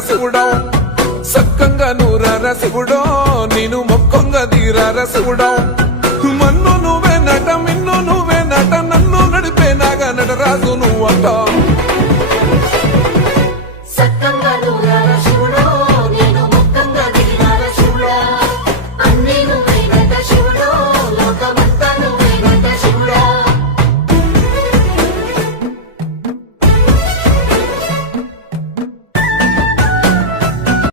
శివుడో సక్కంగా నూరార శివుడో నేను మొక్కంగా తీరార శివుడో మన్ను నువ్వే నట మిన్ను నువ్వే నట నన్ను నడిపే నాగా నటరాజు నువ్వంట సత్యం